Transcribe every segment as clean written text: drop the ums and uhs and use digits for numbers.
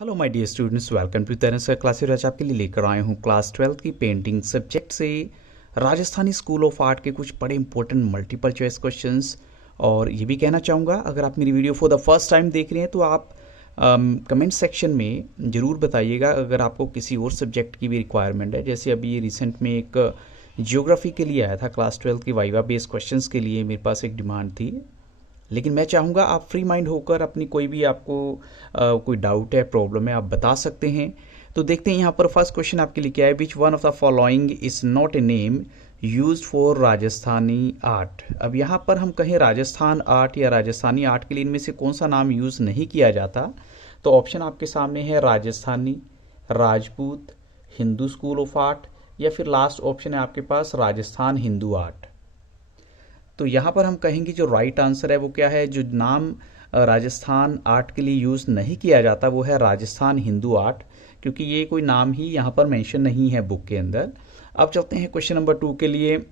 Hello my dear students, welcome to तरह sir classes. आज आपके लिए लेकर आए हूँ क्लास 12 की पेंटिंग सब्जेक्ट से राजस्थानी स्कूल ऑफ आर्ट के कुछ बड़े इंपॉर्टेंट मल्टीपल चॉइस क्वेश्चंस। और ये भी कहना चाहूँगा, अगर आप मेरी video for the first time देख रहे हैं तो आप कमेंट सेक्शन में ज़रूर बताइएगा अगर आपको किसी और सब्जेक्ट की भी रिक्वायरमेंट है। जैसे अभी ये रिसेंट में एक जियोग्राफी के लिए आया था, क्लास 12 की वाइवा बेस्ड क्वेश्चंस के लिए मेरे पास एक डिमांड थी। लेकिन मैं चाहूँगा आप फ्री माइंड होकर अपनी कोई भी आपको कोई डाउट है, प्रॉब्लम है, आप बता सकते हैं। तो देखते हैं यहाँ पर फर्स्ट क्वेश्चन आपके लिए क्या है। विच one of the following is not a name used for Rajasthani art. अब यहाँ पर हम कहें राजस्थान आर्ट या राजस्थानी आर्ट के लिए इनमें से कौन सा नाम यूज़ नहीं किया जाता, तो ऑप्शन आपके सामने है Rajasthani, Rajput, Hindu school of art, या फिर लास्ट ऑप्शन है आपके पास राजस्थान हिंदू आर्ट। तो यहाँ पर हम कहेंगे जो राइट आंसर है वो क्या है। जो नाम राजस्थान आर्ट के लिए यूज़ नहीं किया जाता वो है राजस्थान हिंदू आर्ट, क्योंकि ये कोई नाम ही यहाँ पर मेंशन नहीं है बुक के अंदर। अब चलते हैं क्वेश्चन नंबर 2 के लिए।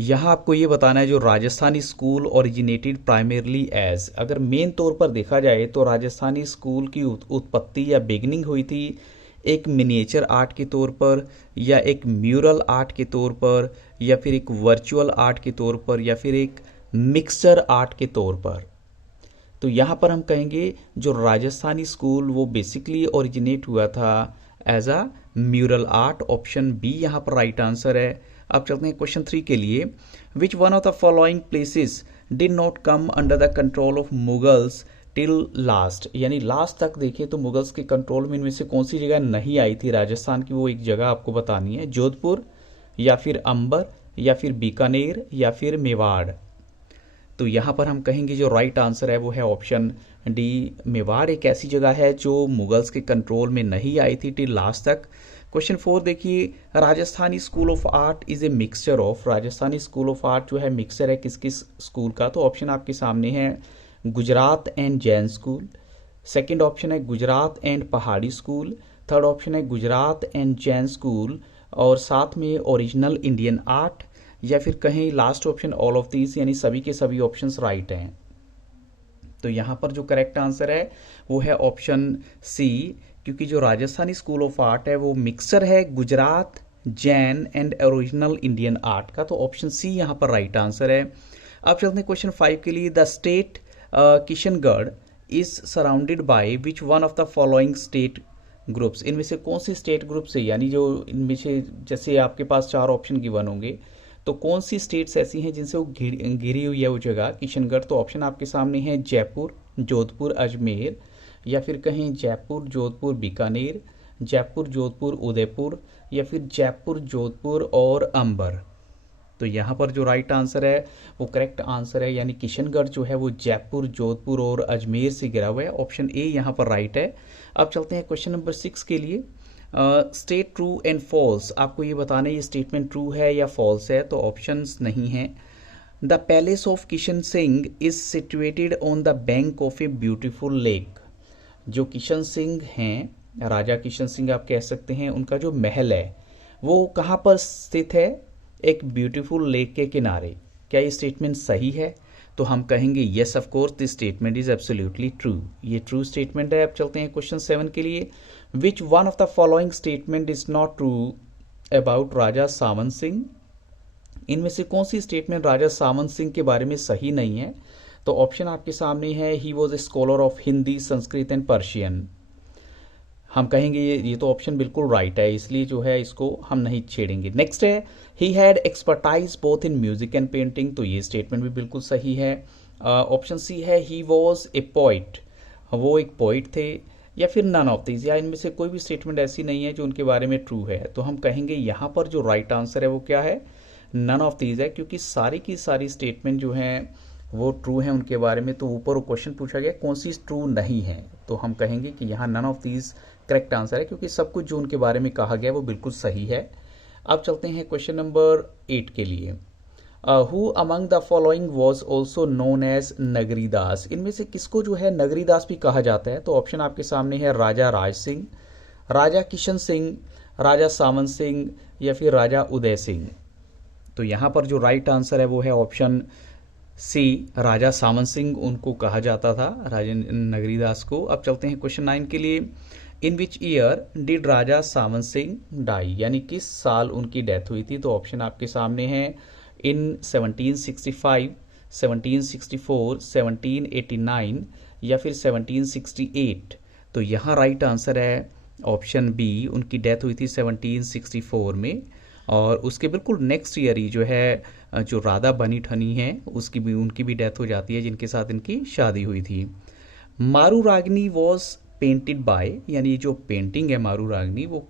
यहाँ आपको ये बताना है जो Rajasthani school originated primarily as, अगर मेन तौर पर देखा जाए तो राजस्थानी स्कूल की उत्पत्ति या बिगनिंग हुई थी एक मिनिएचर आर्ट के तौर पर, या एक म्यूरल आर्ट के तौर पर, या फिर एक वर्चुअल आर्ट के तौर पर, या फिर एक मिक्सचर आर्ट के तौर पर। तो यहाँ पर हम कहेंगे जो राजस्थानी स्कूल वो बेसिकली ओरिजिनेट हुआ था as a mural art. Option B यहाँ पर राइट आंसर है। अब चलते हैं क्वेश्चन 3 के लिए। Which one of the following places did not come under the control of Mughals till last, यानी लास्ट तक देखें तो मुगल्स के कंट्रोल में इनमें से कौन सी जगह नहीं आई थी राजस्थान की, वो एक जगह आपको बतानी है। जोधपुर, या फिर अंबर, या फिर बीकानेर, या फिर मेवाड़। तो यहाँ पर हम कहेंगे जो राइट आंसर है वो है ऑप्शन डी, मेवाड़ एक ऐसी जगह है जो मुगल्स के कंट्रोल में नहीं आई थी टिल लास्ट तक। क्वेश्चन 4 देखिए। Rajasthani school of art is a mixture of, Rajasthani school of art जो है मिक्सचर है किस किस स्कूल का, तो ऑप्शन आपके सामने है Gujarat and Jain school, second option है गुजरात एंड पहाड़ी स्कूल, थर्ड ऑप्शन है गुजरात एंड जैन स्कूल, और साथ में ओरिजिनल इंडियन आर्ट, या फिर कहें last option all of these, यानी सभी के सभी ऑप्शंस राइट हैं। तो यहाँ पर जो करेक्ट आंसर है वो है ऑप्शन सी, क्योंकि जो राजस्थानी स्कूल ऑफ आर्ट है वो मिक्सर है Gujarat, Jain and original Indian art का, तो ऑप्शन सी यहाँ पर राइट आंसर है। अब चलते हैं क्वेश्चन 5 के लिए। The state Kishangarh is surrounded by which one of the following state groups, इनमें से कौन सी स्टेट ग्रुप से, यानी जो इनमें से जैसे आपके पास 4 ऑप्शन गिवन होंगे तो कौन सी स्टेट्स ऐसी हैं जिनसे वो घिरी हुई है वो जगह किशनगढ़। तो ऑप्शन आपके सामने है जयपुर, जोधपुर, अजमेर, या फिर कहीं जयपुर, जोधपुर, बीकानेर, जयपुर, जोधपुर, उदयपुर, या फिर जयपुर, जोधपुर और अंबर। तो यहाँ पर जो राइट आंसर है वो करेक्ट आंसर है, यानी किशनगढ़ जो है वो जयपुर, जोधपुर और अजमेर से घिरा हुआ है। ऑप्शन ए यहाँ पर राइट है। अब चलते हैं क्वेश्चन नंबर 6 के लिए। स्टेट ट्रू एंड फॉल्स, आपको ये बताना है ये स्टेटमेंट ट्रू है या फॉल्स है, तो ऑप्शंस नहीं है। The palace of Kishan Singh is situated on the bank of a beautiful lake, जो किशन सिंह हैं, राजा किशन सिंह आप कह सकते हैं, उनका जो महल है वो कहाँ पर स्थित है, एक ब्यूटीफुल लेक के किनारे। क्या ये स्टेटमेंट सही है, तो हम कहेंगे yes of course this statement is absolutely true, ये ट्रू स्टेटमेंट है। अब चलते हैं क्वेश्चन 7 के लिए। Which one of the following statement is not true about Raja Sawan Singh, इनमें से कौन सी स्टेटमेंट राजा सावंत सिंह के बारे में सही नहीं है, तो ऑप्शन आपके सामने है he was a scholar of Hindi, Sanskrit and Persian. हम कहेंगे ये तो ऑप्शन बिल्कुल राइट है, इसलिए जो है इसको हम नहीं छेड़ेंगे। नेक्स्ट है he had expertise both in music and painting, तो ये स्टेटमेंट भी बिल्कुल सही है। ऑप्शन सी है ही वॉज ए पोइट, वो एक पोइट थे, या फिर नन ऑफ दीज, या इनमें से कोई भी स्टेटमेंट ऐसी नहीं है जो उनके बारे में ट्रू है। तो हम कहेंगे यहाँ पर जो राइट आंसर है वो क्या है, नन ऑफ दीज है, क्योंकि सारी की सारी स्टेटमेंट जो हैं वो ट्रू है उनके बारे में। तो ऊपर वो क्वेश्चन पूछा गया कौन सी ट्रू नहीं है, तो हम कहेंगे कि यहाँ none of these correct answer है, क्योंकि सब कुछ जो उनके बारे में कहा गया वो बिल्कुल सही है। अब चलते हैं क्वेश्चन नंबर 8 के लिए। Who among the following was also known as Nagaridas, इनमें से किसको जो है नगरीदास भी कहा जाता है, तो ऑप्शन आपके सामने है राजा राज सिंह, राजा किशन सिंह, राजा सावंत सिंह, या फिर राजा उदय सिंह। तो यहाँ पर जो राइट आंसर है वो है ऑप्शन सी राजा सामंत सिंह उनको कहा जाता था, राजेंद्र नगरीदास को। अब चलते हैं क्वेश्चन 9 के लिए। In which year did Raja Samant Singh die, यानी किस साल उनकी डेथ हुई थी? तो ऑप्शन आपके सामने हैं, इन 1765, 1764, 1789 या फिर 1768। तो यहाँ राइट आंसर है ऑप्शन बी, उनकी डेथ हुई थी 1764 में। और उसके बिल्कुल नेक्स्ट ईयर ही जो है जो राधा बनी ठनी है उनकी भी डेथ हो जाती है, जिनके साथ इनकी शादी हुई थी। मारू रागनी वॉज पेंटेड बाय, यानी जो पेंटिंग है मारू रागनी, वो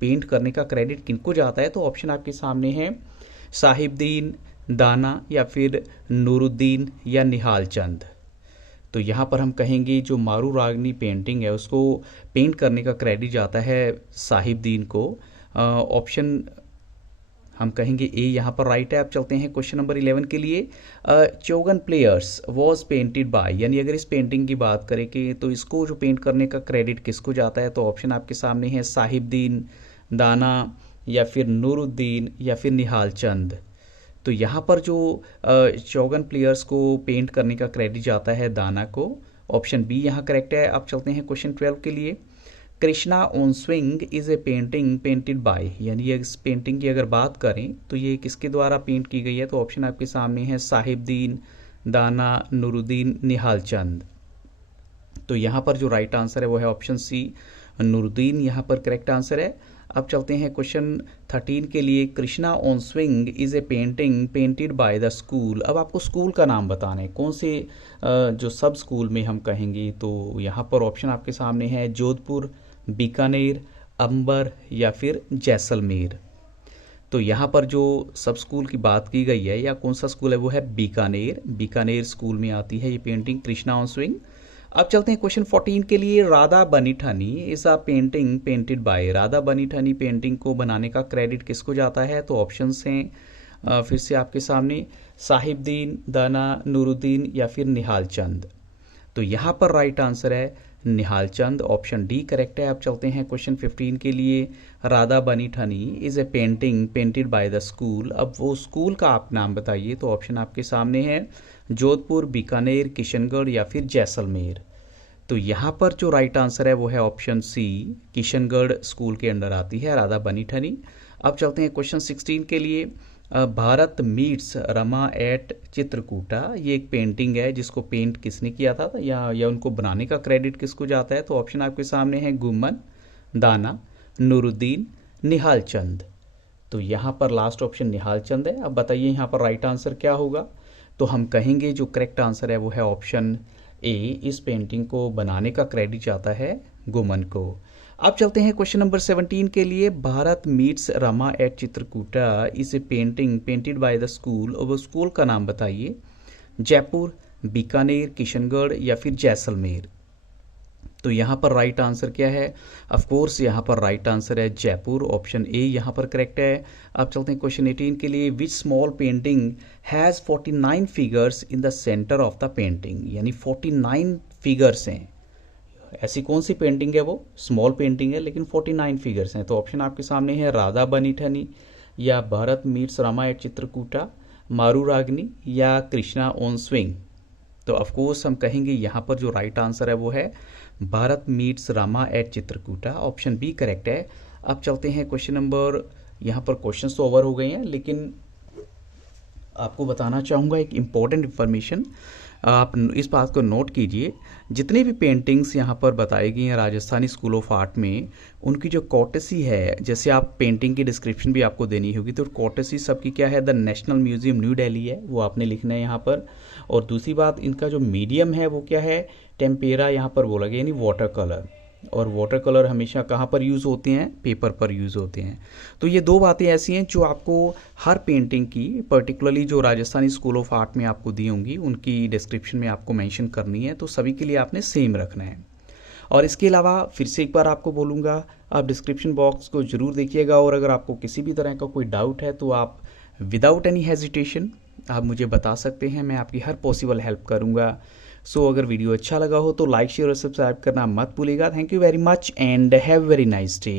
पेंट करने का क्रेडिट किनको जाता है? तो ऑप्शन आपके सामने है, साहिबदीन, दाना या फिर नूरुद्दीन या निहाल चंद। तो यहाँ पर हम कहेंगे जो मारू रागनी पेंटिंग है उसको पेंट करने का क्रेडिट जाता है साहिबदीन को। ऑप्शन हम कहेंगे ए यहाँ पर राइट है। अब चलते हैं क्वेश्चन नंबर 11 के लिए। चौगन प्लेयर्स वॉज पेंटेड बाय, यानी अगर इस पेंटिंग की बात करें कि तो इसको जो पेंट करने का क्रेडिट किसको जाता है? तो ऑप्शन आपके सामने है, साहिबदीन, दाना या फिर नूरुद्दीन या फिर निहाल चंद। तो यहाँ पर जो चौगन प्लेयर्स को पेंट करने का क्रेडिट जाता है दाना को। ऑप्शन बी यहाँ करेक्ट है। अब चलते हैं क्वेश्चन 12 के लिए। Krishna on swing is a painting painted bye, यानी इस पेंटिंग की अगर बात करें तो ये किसके द्वारा पेंट की गई है? तो ऑप्शन आपके सामने है, साहिबदीन, दाना, नूरुद्दीन, निहाल चंद। तो यहाँ पर जो राइट आंसर है वो है ऑप्शन सी, नूरुद्दीन यहाँ पर करेक्ट आंसर है। अब चलते हैं क्वेश्चन 13 के लिए। Krishna on swing is a painting painted by the school. अब आपको स्कूल का नाम बताना है, कौन से जो सब स्कूल में हम कहेंगे। तो यहाँ पर ऑप्शन आपके सामने है, जोधपुर, बीकानेर, अंबर या फिर जैसलमेर। तो यहाँ पर जो सब स्कूल की बात की गई है या कौन सा स्कूल है वो है बीकानेर। बीकानेर स्कूल में आती है ये पेंटिंग कृष्णा ऑन स्विंग। अब चलते हैं क्वेश्चन 14 के लिए। Radha Bani Thani is a painting painted by, Radha Bani Thani painting को बनाने का क्रेडिट किसको जाता है? तो ऑप्शंस हैं फिर से आपके सामने, साहिबदीन, दाना, नूरुद्दीन या फिर निहाल चंद। तो यहाँ पर राइट आंसर है Nihal Chand, option D correct है। अब चलते हैं क्वेश्चन 15 के लिए। Radha Bani Thani is a painting painted by the school. अब वो स्कूल का आप नाम बताइए। तो ऑप्शन आपके सामने है, जोधपुर, बीकानेर, किशनगढ़ या फिर जैसलमेर। तो यहाँ पर जो राइट आंसर है वो है ऑप्शन सी, किशनगढ़ स्कूल के अंडर आती है राधा बनी ठनी। अब चलते हैं क्वेश्चन 16 के लिए। भारत मीट्स रमा एट चित्रकूटा, ये एक पेंटिंग है जिसको पेंट किसने किया था या उनको बनाने का क्रेडिट किसको जाता है? तो ऑप्शन आपके सामने है, गुम्मन, दाना, नूरुद्दीन, निहाल चंद। तो यहाँ पर लास्ट ऑप्शन निहाल चंद है। अब बताइए यहाँ पर राइट आंसर क्या होगा? तो हम कहेंगे जो करेक्ट आंसर है वो है ऑप्शन ए, इस पेंटिंग को बनाने का क्रेडिट जाता है गुम्मन को। अब चलते हैं क्वेश्चन नंबर 17 के लिए। Bharat meets Rama at Chitrakuta is a painting painted by the school, और वो स्कूल का नाम बताइए। जयपुर, बीकानेर, किशनगढ़ या फिर जैसलमेर। तो यहाँ पर राइट आंसर क्या है? ऑफ कोर्स यहाँ पर राइट आंसर है जयपुर, ऑप्शन ए यहाँ पर करेक्ट है। अब चलते हैं क्वेश्चन 18 के लिए। Which small painting has 49 figures in the centre of the painting, यानी 49 फिगर्स हैं। ऐसी कौन सी पेंटिंग है? वो स्मॉल पेंटिंग है लेकिन 49 फिगर्स हैं। तो ऑप्शन आपके सामने है, राधा बनी ठनी या भारत मीट्स रमा एट चित्रकूटा, मारू रागनी या कृष्णा ऑन स्विंग। तो ऑफकोर्स हम कहेंगे यहाँ पर जो राइट आंसर है वो है Bharat meets Rama at Chitrakuta, option B correct है। अब चलते हैं क्वेश्चन नंबर, यहाँ पर क्वेश्चन तो ओवर हो गए हैं लेकिन आपको बताना चाहूँगा एक इम्पॉर्टेंट इन्फॉर्मेशन, आप इस बात को नोट कीजिए। जितने भी पेंटिंग्स यहाँ पर बताई गई हैं राजस्थानी स्कूल ऑफ आर्ट में, उनकी जो कॉटेसी है, जैसे आप पेंटिंग की डिस्क्रिप्शन भी आपको देनी होगी, तो कॉटेसी सबकी क्या है? The national museum new Delhi है, वो आपने लिखना है यहाँ पर। और दूसरी बात, इनका जो मीडियम है वो क्या है? टेम्पेरा यहाँ पर बोला गया, यानी वाटर कलर। और वाटर कलर हमेशा कहाँ पर यूज़ होते हैं? पेपर पर यूज़ होते हैं। तो ये दो बातें ऐसी हैं जो आपको हर पेंटिंग की, पर्टिकुलरली जो राजस्थानी स्कूल ऑफ आर्ट में आपको दी होंगी, उनकी डिस्क्रिप्शन में आपको मेंशन करनी है। तो सभी के लिए आपने सेम रखना है। और इसके अलावा फिर से एक बार आपको बोलूँगा, आप डिस्क्रिप्शन बॉक्स को ज़रूर देखिएगा, और अगर आपको किसी भी तरह का कोई डाउट है तो आप विदाउट एनी हेजिटेशन आप मुझे बता सकते हैं, मैं आपकी हर पॉसिबल हेल्प करूँगा। सो अगर वीडियो अच्छा लगा हो तो लाइक, शेयर और सब्सक्राइब करना मत भूलिएगा। Thank you very much and have very nice day.